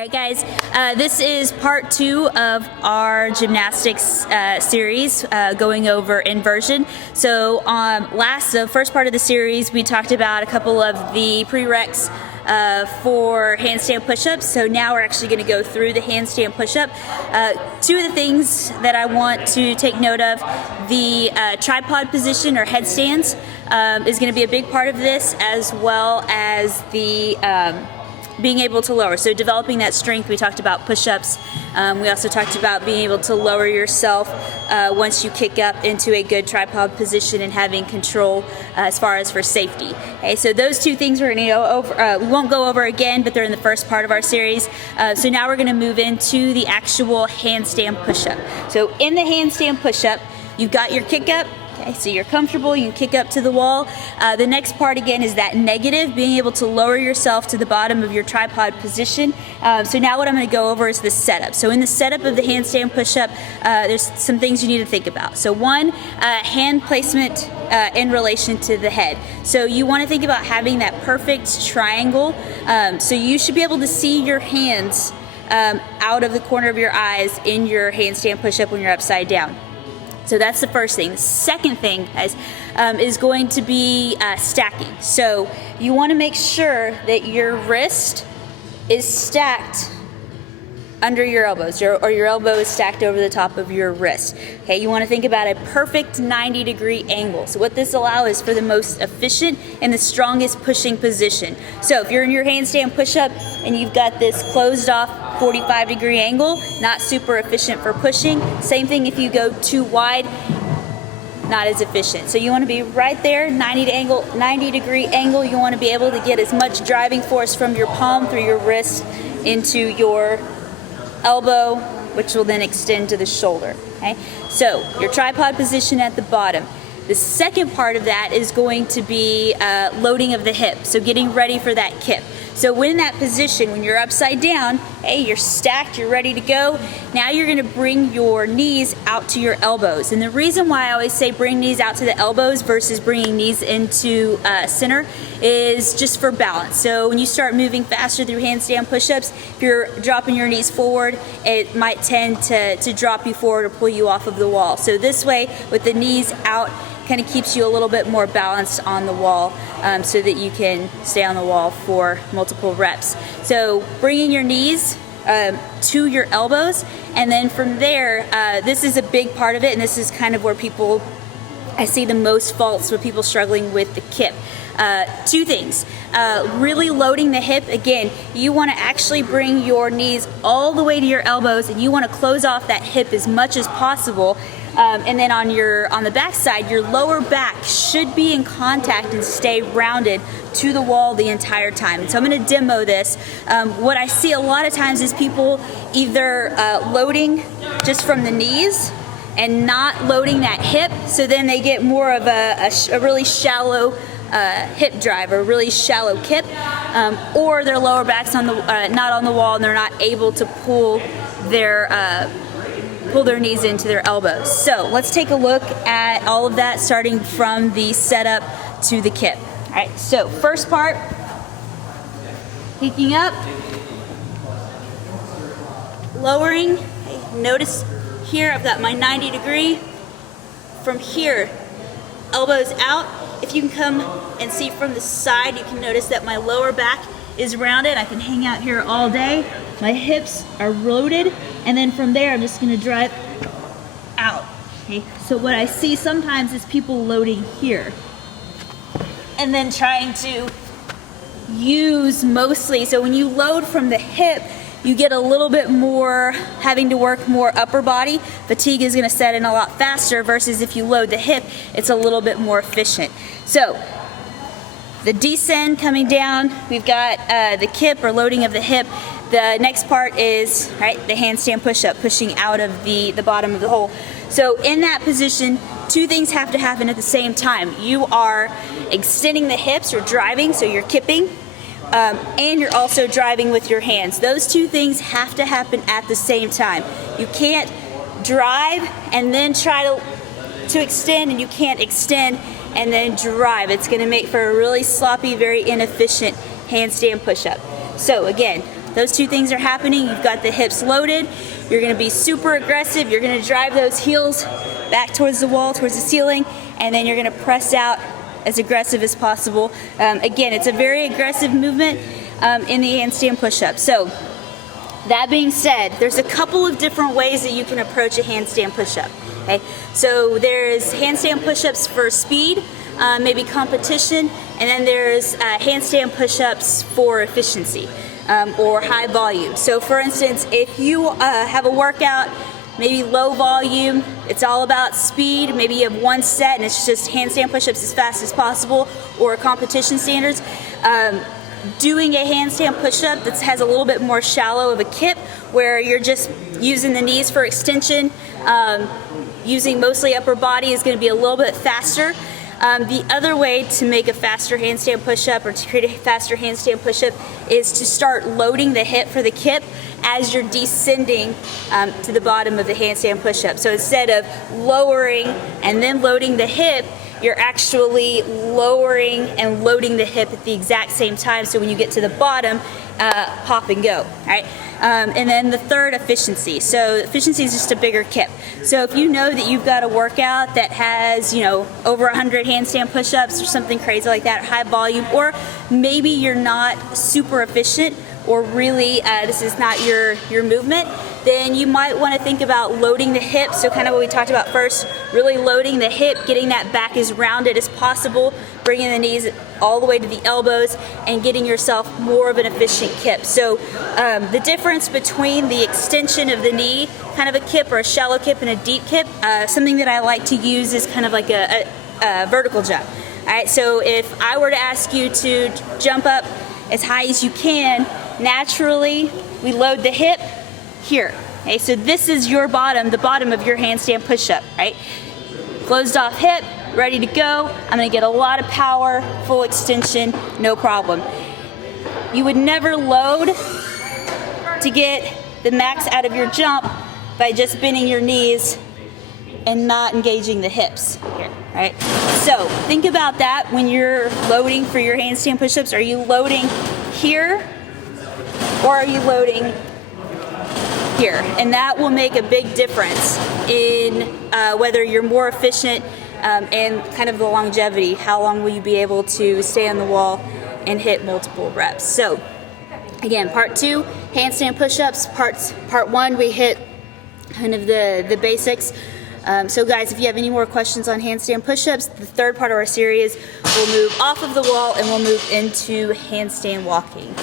Alright guys, this is part 2 of our gymnastics series going over inversion. So the first part of the series we talked about a couple of the prereqs for handstand push-ups. So now we're actually going to go through the handstand push-up. Two of the things that I want to take note of, the tripod position or headstands is going to be a big part of this, as well as the being able to lower. So developing that strength, we talked about push-ups. We also talked about being able to lower yourself once you kick up into a good tripod position and having control as far as for safety. Okay, so those two things we're going to go over. We won't go over again, but they're in the first part of our series. So now we're going to move into the actual handstand push-up. So in the handstand push-up, you've got your kick up. Okay, so you're comfortable, you can kick up to the wall. The next part again is that negative, being able to lower yourself to the bottom of your tripod position. So now what I'm going to go over is the setup. So in the setup of the handstand push-up, there's some things you need to think about. So one, hand placement in relation to the head. So you want to think about having that perfect triangle. So you should be able to see your hands out of the corner of your eyes in your handstand push-up when you're upside down. So that's the first thing. The second thing, guys, is going to be stacking. So you want to make sure that your wrist is stacked under your elbows, or your elbow is stacked over the top of your wrist. Okay, you want to think about a perfect 90-degree angle. So what this allows is for the most efficient and the strongest pushing position. So if you're in your handstand push-up and you've got this closed off 45-degree angle, not super efficient for pushing. Same thing if you go too wide, not as efficient. So you want to be right there, 90-degree angle. You want to be able to get as much driving force from your palm through your wrist into your elbow, which will then extend to the shoulder. Okay? So your tripod position at the bottom. The second part of that is going to be loading of the hip, so getting ready for that kip. So when in that position, when you're upside down, hey, you're stacked, you're ready to go. Now you're gonna bring your knees out to your elbows. And the reason why I always say bring knees out to the elbows versus bringing knees into center is just for balance. So when you start moving faster through handstand push-ups, if you're dropping your knees forward, it might tend to drop you forward or pull you off of the wall. So this way, with the knees out, kind of keeps you a little bit more balanced on the wall so that you can stay on the wall for multiple reps. So bringing your knees to your elbows, and then from there, this is a big part of it, and this is kind of where I see the most faults with people struggling with the kip. Two things, really loading the hip. Again, you want to actually bring your knees all the way to your elbows, and you want to close off that hip as much as possible. And then on the back side, your lower back should be in contact and stay rounded to the wall the entire time. And so I'm going to demo this. What I see a lot of times is people either loading just from the knees and not loading that hip, so then they get more of a really shallow hip drive or really shallow kip, or their lower back's not on the wall and they're not able to pull their knees into their elbows. So let's take a look at all of that, starting from the setup to the kip. All right, so first part, peeking up, lowering. Okay, notice here I've got my 90-degree. From here, elbows out. If you can come and see from the side, you can notice that my lower back is rounded. I can hang out here all day. My hips are loaded, and then from there I'm just going to drive out. Okay? So what I see sometimes is people loading here and then trying to use mostly, so when you load from the hip, you get a little bit more having to work more upper body. Fatigue is going to set in a lot faster versus if you load the hip, it's a little bit more efficient. So the descend coming down, we've got the kip or loading of the hip. The next part is the handstand push-up, pushing out of the bottom of the hole. So in that position, two things have to happen at the same time. You are extending the hips or driving, so you're kipping, and you're also driving with your hands. Those two things have to happen at the same time. You can't drive and then try to extend, and you can't extend and then drive. It's going to make for a really sloppy, very inefficient handstand push-up. So again, those two things are happening. You've got the hips loaded. You're going to be super aggressive. You're going to drive those heels back towards the wall, towards the ceiling, and then you're going to press out as aggressive as possible. Again, it's a very aggressive movement in the handstand push-up. So that being said, there's a couple of different ways that you can approach a handstand push-up. Okay, so there's handstand push-ups for speed, maybe competition, and then there's handstand push-ups for efficiency or high volume. So for instance, if you have a workout, maybe low volume, it's all about speed, maybe you have one set and it's just handstand push-ups as fast as possible, or competition standards, doing a handstand push-up that has a little bit more shallow of a kip, where you're just using the knees for extension, using mostly upper body, is going to be a little bit faster. The other way to make a faster handstand push-up, or to create a faster handstand push-up, is to start loading the hip for the kip as you're descending to the bottom of the handstand push-up. So instead of lowering and then loading the hip, you're actually lowering and loading the hip at the exact same time. So when you get to the bottom, pop and go, right? And then the third, efficiency. So efficiency is just a bigger kip. So if you know that you've got a workout that has, over 100 handstand push-ups or something crazy like that, high volume, or maybe you're not super efficient, or really this is not your movement, then you might want to think about loading the hip. So kind of what we talked about first, really loading the hip, getting that back as rounded as possible, bringing the knees all the way to the elbows, and getting yourself more of an efficient kip. So the difference between the extension of the knee, kind of a kip, or a shallow kip, and a deep kip, something that I like to use is kind of like a vertical jump. All right, so if I were to ask you to jump up as high as you can, naturally we load the hip here. Okay, so this is your bottom, the bottom of your handstand push-up, right? Closed off hip, ready to go. I'm gonna get a lot of power, full extension, no problem. You would never load to get the max out of your jump by just bending your knees and not engaging the hips here, right? So think about that when you're loading for your handstand push-ups. Are you loading here, or are you loading here? And that will make a big difference in whether you're more efficient and kind of the longevity. How long will you be able to stay on the wall and hit multiple reps? So again, part 2, handstand push-ups. Part 1, we hit kind of the basics. So guys, if you have any more questions on handstand push-ups, the third part of our series, we'll move off of the wall and we'll move into handstand walking.